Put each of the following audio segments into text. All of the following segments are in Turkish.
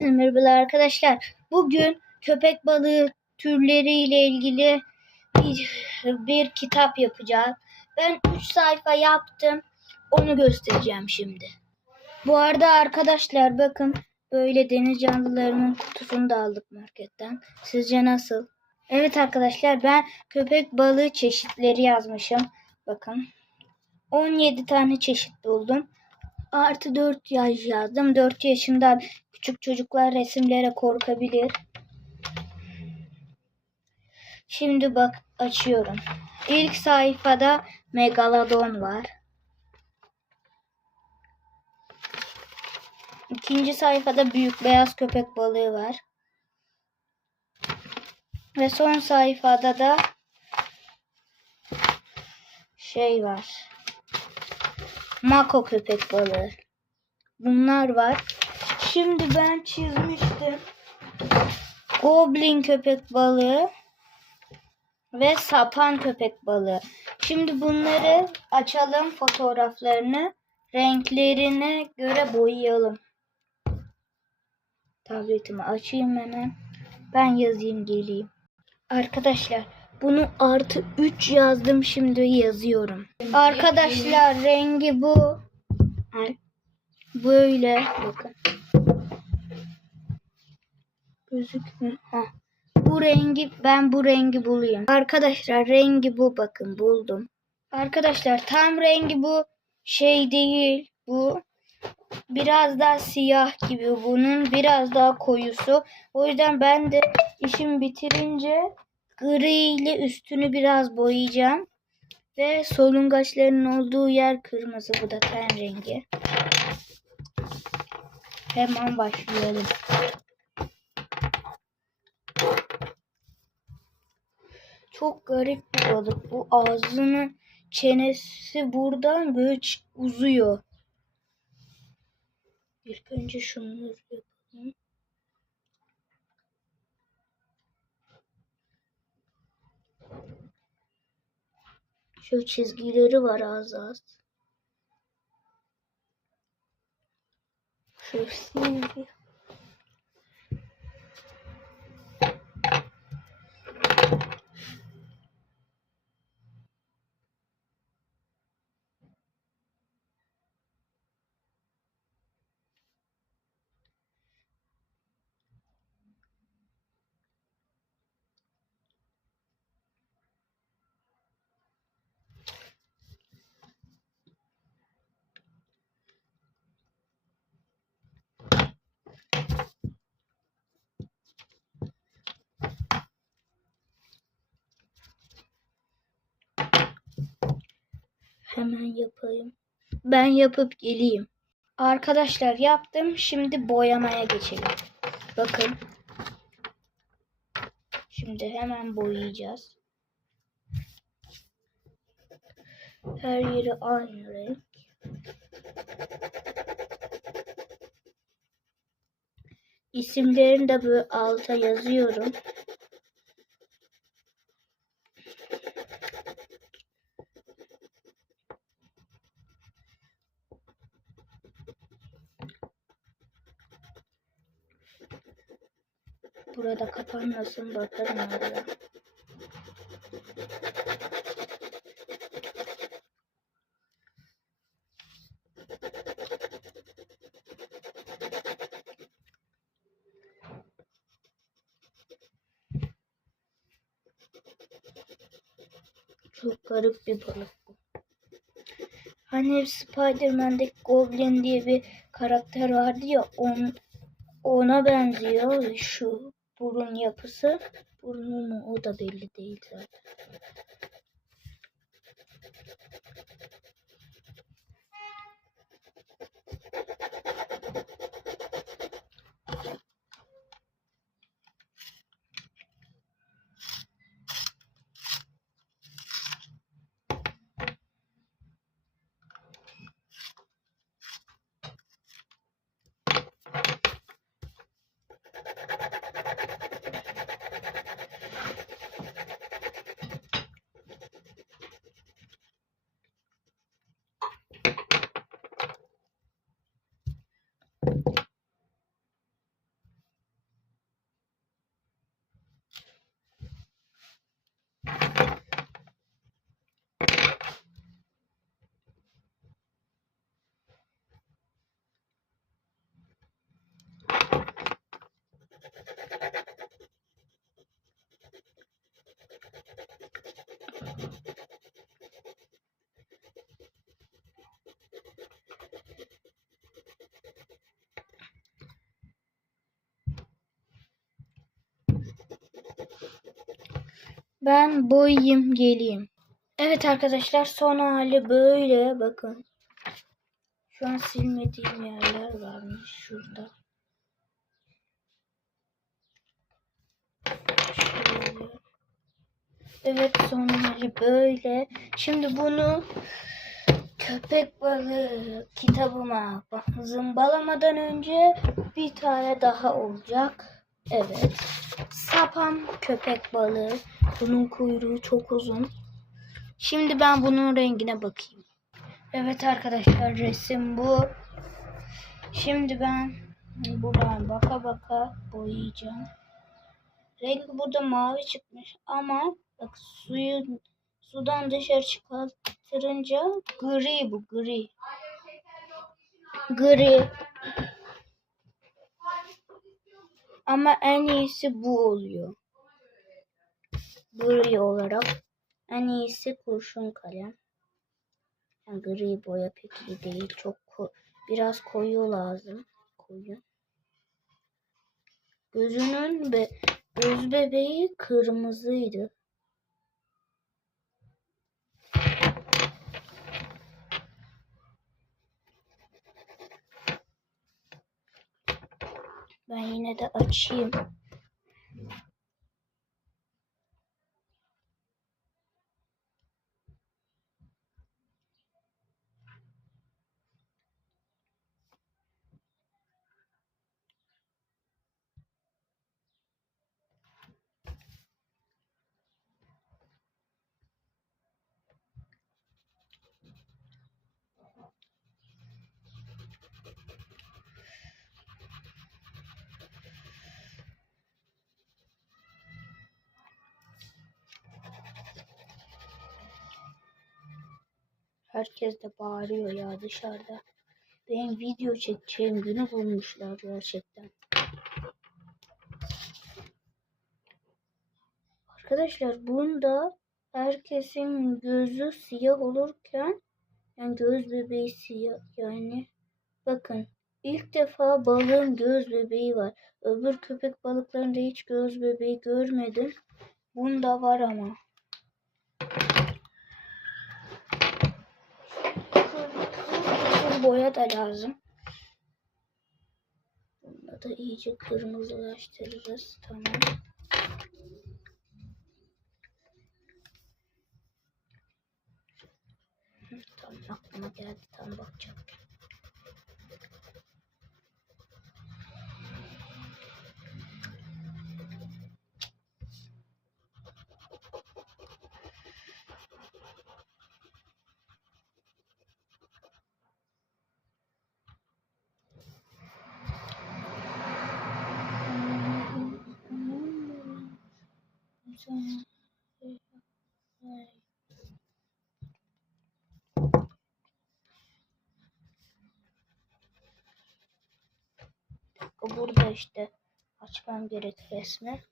Merhabalar arkadaşlar. Bugün köpek balığı türleriyle ilgili bir, bir kitap yapacağız. Ben 3 sayfa yaptım. Onu göstereceğim şimdi. Bu arada arkadaşlar bakın böyle deniz canlılarının kutusunu da aldık marketten. Sizce nasıl? Evet arkadaşlar ben köpek balığı çeşitleri yazmışım. Bakın. 17 tane çeşit buldum. Artı 4 yaş yazdım. 4 yaşından küçük çocuklar resimlere korkabilir. Şimdi bak açıyorum. İlk sayfada megalodon var. İkinci sayfada büyük beyaz köpek balığı var. Ve son sayfada da şey var. Mako köpek balığı. Bunlar var. Şimdi ben çizmiştim. Goblin köpek balığı ve sapan köpek balığı. Şimdi bunları açalım fotoğraflarını. Renklerine göre boyayalım. Tabletimi açayım hemen. Ben yazayım geleyim. Arkadaşlar bunu artı 3 yazdım şimdi yazıyorum. Arkadaşlar rengi bu. Böyle bakın. Gözükmüyor. Heh. Bu rengi ben bu rengi bulayım. Arkadaşlar rengi bu bakın buldum. Arkadaşlar tam rengi bu şey değil. Bu biraz daha siyah gibi bunun biraz daha koyusu. O yüzden ben de işim bitirince gri ile üstünü biraz boyayacağım. Ve solungaçların olduğu yer kırmızı. Bu da ten rengi. Hemen başlayalım. Çok garip bir balık. Bu ağzının çenesi buradan böyle uzuyor. İlk önce şunları yapalım. Şu çizgileri var az az. Şu silgi. Hemen yapayım. Ben yapıp geleyim. Arkadaşlar yaptım. Şimdi boyamaya geçelim. Bakın. Şimdi hemen boyayacağız. Her yeri aynı renk. İsimlerini de böyle alta yazıyorum. Kapanmasın bakarım oraya. Çok garip bir balık bu. Hani Spider-Man'deki Goblin diye bir karakter vardı ya on, ona benziyor şu burun yapısı. Burnu mu o da belli değil zaten. Ben boyayım geleyim. Evet arkadaşlar son hali böyle bakın. Şu an silmediğim yerler varmış şurada. Evet son hali böyle. Şimdi bunu köpek balığı kitabıma zımbalamadan önce bir tane daha olacak. Evet. Sapan köpek balığı. Bunun kuyruğu çok uzun. Şimdi ben bunun rengine bakayım. Evet arkadaşlar resim bu. Şimdi ben buradan baka baka boyayacağım. Rengi burada mavi çıkmış ama bak suyu sudan dışarı çıkartınca gri bu gri. Gri. Ama en iyisi bu oluyor. Gri olarak. En iyisi kurşun kalem. Yani gri boya pek iyi değil. Çok ko- biraz koyu lazım. Koyu. Gözünün be göz bebeği kırmızıydı. Ben yine de açayım. Herkes de bağırıyor ya dışarıda. Benim video çekeceğim günü bulmuşlar gerçekten. Arkadaşlar bunda herkesin gözü siyah olurken yani göz bebeği siyah yani bakın ilk defa balığın göz bebeği var. Öbür köpek balıklarında hiç göz bebeği görmedim. Bunda var ama. Kırmızı boya da lazım. Bunu da iyice kırmızılaştırırız. Tamam. Tamam aklıma geldi. Tam bakacağım. Burada işte. Açmam gerek resmi.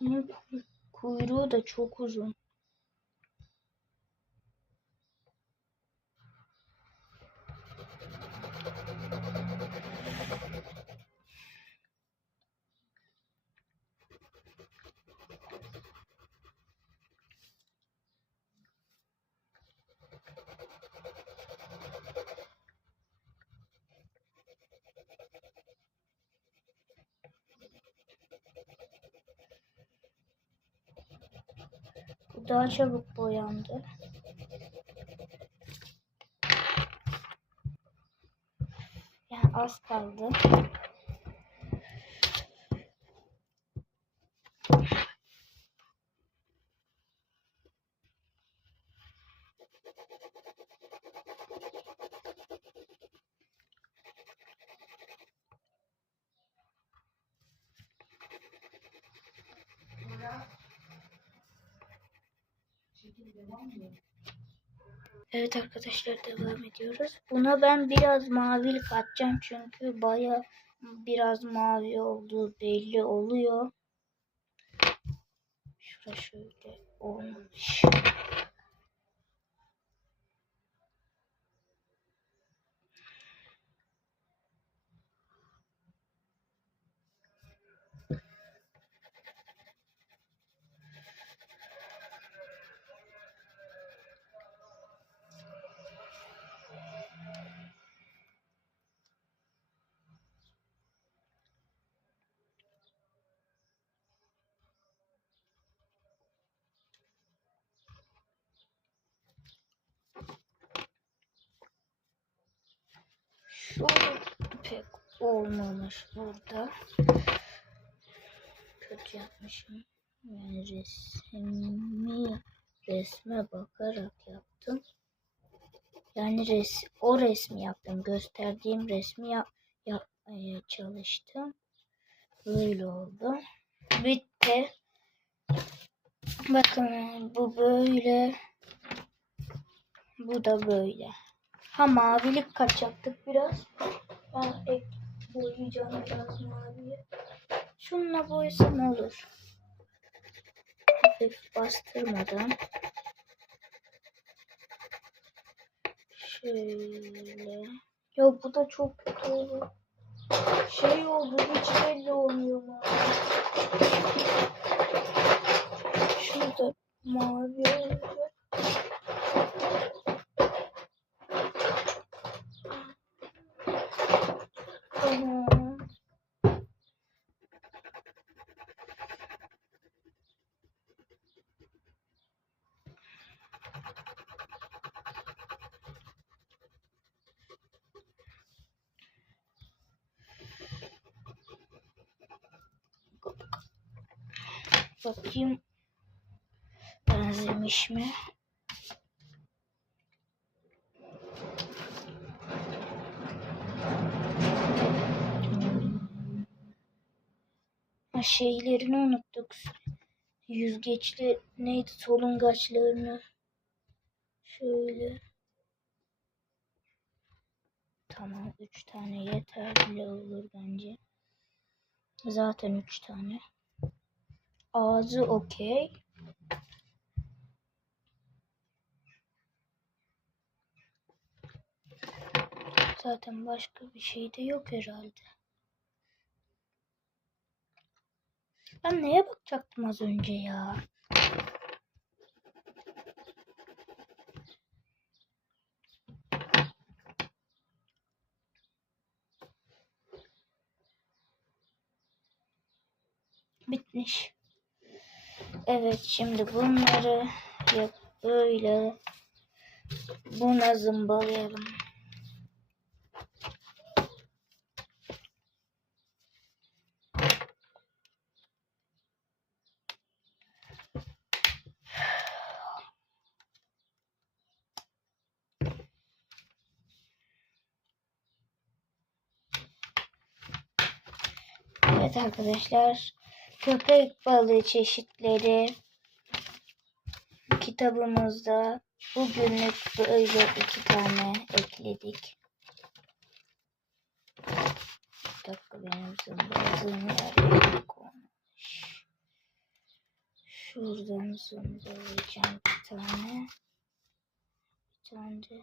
Bunun kuy- kuyruğu da çok uzun. Daha çabuk boyandı. Yani az kaldı. Evet arkadaşlar devam ediyoruz. Buna ben biraz mavi katacağım çünkü baya biraz mavi olduğu belli oluyor. Şura şöyle olmuş. Şu pek olmamış burada. Kötü yapmışım. Yani resmi resme bakarak yaptım. Yani res, o resmi yaptım. Gösterdiğim resmi yap, yapmaya çalıştım. Böyle oldu. Bitti. Bakın bu böyle. Bu da böyle. Ha mavilik kaçacaktık biraz. Ben ek boyayacağım biraz maviye. Şununla boyasam olur. Hafif bastırmadan. Şöyle. Ya bu da çok kötü oldu. Şey oldu hiç belli olmuyor mavi. Şurada mavi olacak. Tamam. Bakayım benzemiş mi? Şeylerini unuttuk. Yüzgeçli neydi solungaçlarını. Şöyle. Tamam üç tane yeterli olur bence. Zaten üç tane. Ağzı okey. Zaten başka bir şey de yok herhalde. Ben neye bakacaktım az önce ya? Bitmiş. Evet şimdi bunları yap böyle buna zımbalayalım. Evet arkadaşlar köpek balığı çeşitleri kitabımızda bugünlük böyle iki tane ekledik. Bir dakika benim zımbaladığım yer olmuş. Şuradan zımbalayacağım bir tane. Bir tane de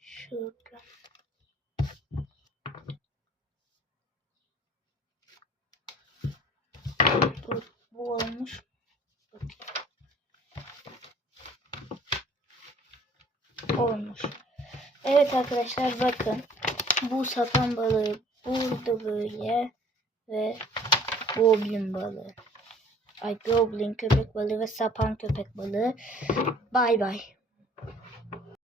şuradan. Bu olmuş. Olmuş. Evet arkadaşlar bakın. Bu sapan balığı burada böyle ve goblin balığı. Ay goblin köpek balığı ve sapan köpek balığı. Bay bay.